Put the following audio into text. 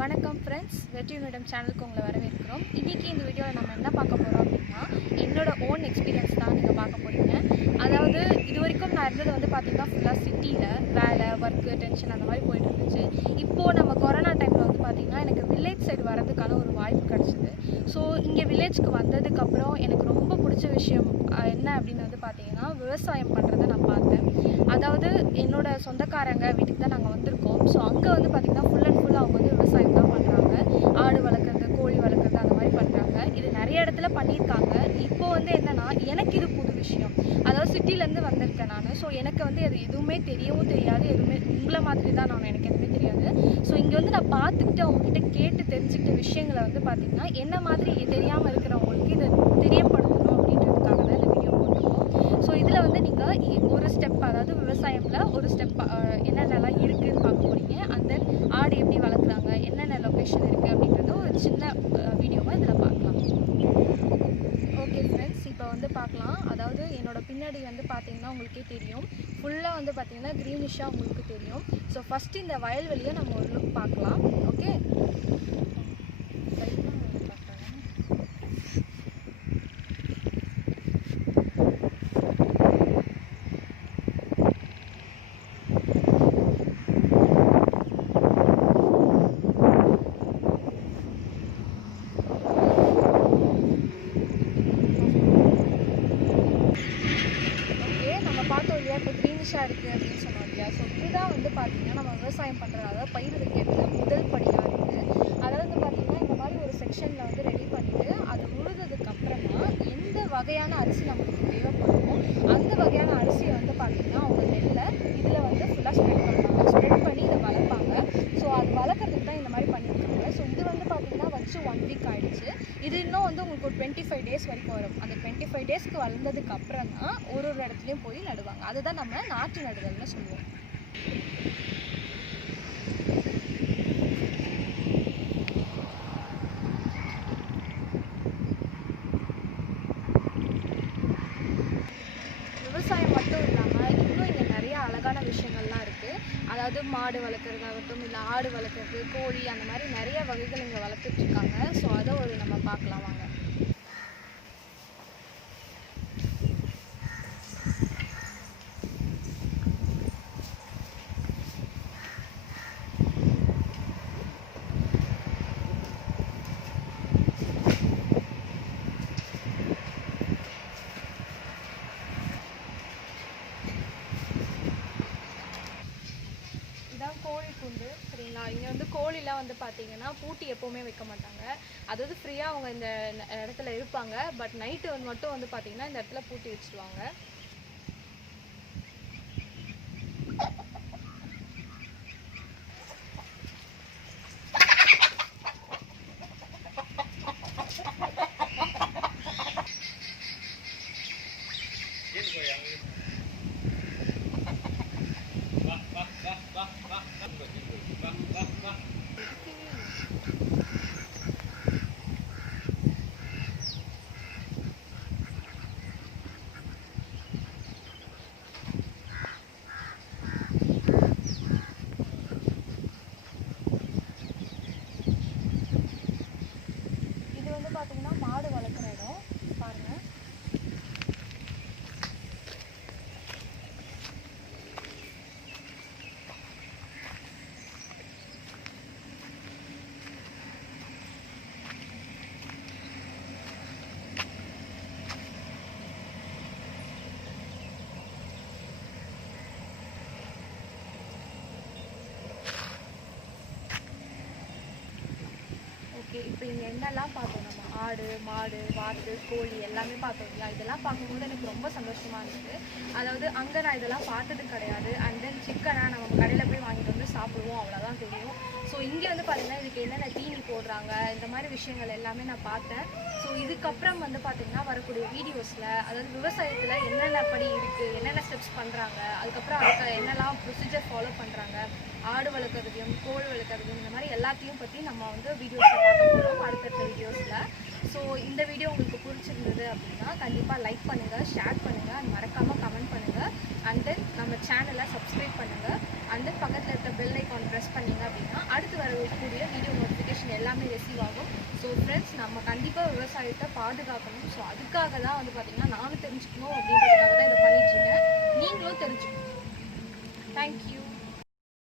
வணக்கம் ஃப்ரெண்ட்ஸ், வெற்றி மேடம் சேனலுக்கு உங்களை வரவேற்கிறோம். இன்றைக்கி இந்த வீடியோவில் நம்ம என்ன பார்க்க போகிறோம் அப்படின்னா, என்னோட ஓன் எக்ஸ்பீரியன்ஸ் தான் நீங்கள் பார்க்க போகிறீங்க. அதாவது இது வரைக்கும் நான் இருந்தது வந்து பார்த்திங்கன்னா ஃபுல்லாக சிட்டியில் வேலை, ஒர்க்கு, டென்ஷன் அந்த மாதிரி போயிட்டு இருந்துச்சு. இப்போது நம்ம கொரோனா டைமில் வந்து பார்த்திங்கன்னா எனக்கு வில்லேஜ் சைடு வரதுக்கான ஒரு வாய்ப்பு கிடச்சிது. ஸோ இங்கே வில்லேஜ்க்கு வந்ததுக்கப்புறம் எனக்கு ரொம்ப பிடிச்ச விஷயம் என்ன அப்படின்னு வந்து பார்த்திங்கன்னா, விவசாயம் பண்ணுறதை நான் பார்த்தேன். அதாவது என்னோடய சொந்தக்காரங்க வீட்டுக்கு தான் நாங்கள் வந்திருக்கோம். ஸோ அங்கே வந்து பார்த்திங்கன்னா ஃபுல் அண்ட் ஃபுல் அவங்க வந்து விவசாயம் தான் பண்ணுறாங்க. ஆடு வளர்க்குறது, கோழி வளர்க்குறது அந்த மாதிரி பண்ணுறாங்க. இது நிறைய இடத்துல பண்ணியிருக்காங்க. இப்போது வந்து என்னென்னா, எனக்கு இது புது விஷயம். அதாவது சிட்டிலேருந்து வந்திருக்கேன் நான். ஸோ எனக்கு வந்து அது எதுவுமே தெரியவும் தெரியாது. எதுவுமே உங்களை மாதிரி தான் எனக்கு எதுவுமே தெரியாது. ஸோ இங்கே வந்து நான் பார்த்துக்கிட்டு அவங்கக்கிட்ட கேட்டு தெரிஞ்சுக்கிட்ட விஷயங்களை வந்து பார்த்திங்கன்னா, என்ன மாதிரி தெரியாமல் இருக்கிறவங்களுக்கு இதை தெரியப்படுத்தணும் அப்படின்றதுக்காக தான் இந்த வீடியோ போட்டிருக்கோம். ஸோ இதில் வந்து நீங்கள் ஒரு ஸ்டெப், அதாவது விவசாயத்தில் ஒரு ஸ்டெப் என்னென்னலாம் இருக்குதுன்னு பார்க்க போகிறீங்க. அண்ட் தென் ஆடு எப்படி வளர்க்குறாங்க, என்னென்ன லொக்கேஷன் இருக்குது அப்படின்றத ஒரு சின்ன வீடியோவாக இதில் பார்க்கலாம். ஓகே ஃப்ரெண்ட்ஸ், இப்போ வந்து பார்க்கலாம். அதாவது என்னோடய பின்னாடி வந்து பார்த்திங்கன்னா உங்களுக்கே தெரியும், ஃபுல்லாக வந்து பார்த்திங்கன்னா க்ரீனிஷாக உங்களுக்கு தெரியும். ஸோ ஃபஸ்ட்டு இந்த வயல்வெளியை நம்ம ஒரு லுக் பார்க்கலாம். ஓகே, பார்த்தோம் இல்லையா, இப்போ க்ரீனிஷாக இருக்குது அப்படின்னு சொன்னோம் இல்லையா. ஸோ இதுதான் வந்து பார்த்திங்கன்னா நம்ம விவசாயம் பண்ணுறது, அதாவது பயிர் வைக்கிறதுல முதல் படியாக இருக்குது. அதாவது வந்து பார்த்திங்கன்னா இந்த மாதிரி ஒரு செக்ஷனில் வந்து ரெடி பண்ணிவிட்டு அது உழுதுறதுக்கப்புறமா எந்த வகையான அரிசி நம்மளுக்கு தேவைப்படுமோ அந்த வகையான அரிசியை வந்து பார்த்திங்கன்னா அவங்க நெல்லை இதில் வந்து ஃபுல்லாக ஸ்ப்ரெட் பண்ணுவாங்க. ஸ்ப்ரெட் பண்ணி இதை வளர்ப்பாங்க. ஸோ அது வளர்க்குறதுக்கு தான் இந்த மாதிரி பண்ணியிருக்காங்க. ஸோ இது வந்து பார்த்திங்கன்னா வச்சு 1 வீக் ஆகிடுச்சு. இது இன்னும் வந்து உங்களுக்கு ஒரு 25 டேஸ் வரைக்கும் வரும். அந்த 25 டேஸ்க்கு வளர்ந்ததுக்கு அப்புறம் தான் ஒரு இடத்துலையும் போய் நடுவாங்க. அதுதான் நம்ம நாற்று நடுதல்னு சொல்லுவோம். விவசாயம் மட்டும் இல்லாமல் இன்னும் இங்கே நிறைய அழகான விஷயங்கள்லாம் இருக்குது. அதாவது மாடு வளர்க்குறதாகட்டும், இல்லை ஆடு வளர்க்குறது, கோழி, அந்த மாதிரி நிறைய வகைகள் இங்கே வளர்த்துட்ருக்காங்க. ஸோ அதை ஒரு நம்ம பார்க்கலாம் வாங்க. கோழி கூண்டு சரிங்களா. இங்கே வந்து கோழிலாம் வந்து பார்த்தீங்கன்னா பூட்டி எப்போவுமே வைக்க மாட்டாங்க. அதாவது ஃப்ரீயாக அவங்க இந்த இடத்துல இருப்பாங்க. பட் நைட்டு மட்டும் வந்து பார்த்தீங்கன்னா இந்த இடத்துல பூட்டி வச்சுருவாங்க. பார்த்தீங்கன்னா மாடு வளர்க்குற இடம் பாருங்க. ஓகே, இப்போ இங்கே என்னெல்லாம் பார்த்தோம், நம்ம ஆடு, மாடு, வாத்து, கோழி எல்லாமே பார்த்தோம் இல்லையா. இதெல்லாம் பார்க்கும்போது எனக்கு ரொம்ப சந்தோஷமாக இருந்துச்சு. அதாவது அங்கே நான் இதெல்லாம் பார்த்தது கிடையாது. அண்ட் தென் சிக்கனை நம்ம கடையில் போய் வாங்கிட்டு வந்து சாப்பிடுவோம், அவ்வளோதான் தெரியும். ஸோ இங்கே வந்து பார்த்திங்கன்னா இதுக்கு என்னென்ன தீனி போடுறாங்க, இந்த மாதிரி விஷயங்கள் எல்லாமே நான் பார்த்தேன். ஸோ இதுக்கப்புறம் வந்து பார்த்திங்கன்னா வரக்கூடிய வீடியோஸில், அதாவது விவசாயத்தில் என்னென்ன படி இருக்குது, என்னென்ன ஸ்டெப்ஸ் பண்ணுறாங்க, அதுக்கப்புறம் அதுக்கு என்னெல்லாம் ப்ரொசீஜர் ஃபாலோ பண்ணுறாங்க, ஆடு வளர்க்குறதையும் கோழி வளர்க்குறதையும் இந்த மாதிரி எல்லாத்தையும் பற்றி நம்ம வந்து வீடியோஸில் பார்க்க போகிறோம் அடுத்தடுத்த வீடியோஸில். ஸோ இந்த வீடியோ உங்களுக்கு பிடிச்சிருந்தது அப்படின்னா கண்டிப்பாக லைக் பண்ணுங்கள், ஷேர் பண்ணுங்கள், அண்ட் மறக்காமல் கமெண்ட் பண்ணுங்கள். அண்ட் தென் நம்ம சேனலை சப்ஸ்கிரைப் பண்ணுங்கள். அண்ட் தென் பக்கத்தில் இருக்க பெல் ஐக்கான் ப்ரெஸ் பண்ணிங்க அப்படின்னா அடுத்து வரக்கூடிய வீடியோ ரிசீவ் ஆகும். ஸோ ஃப்ரெண்ட்ஸ், நம்ம கண்டிப்பாக விவசாயத்தை பாதுகாக்கணும். ஸோ அதுக்காக தான் வந்து பார்த்திங்கன்னா நானும் தெரிஞ்சுக்கணும் அப்படின்றதுக்காக தான் இதை பண்ணிகிட்ருக்கேன். நீங்களும் தெரிஞ்சுக்கணும். தேங்க்யூ.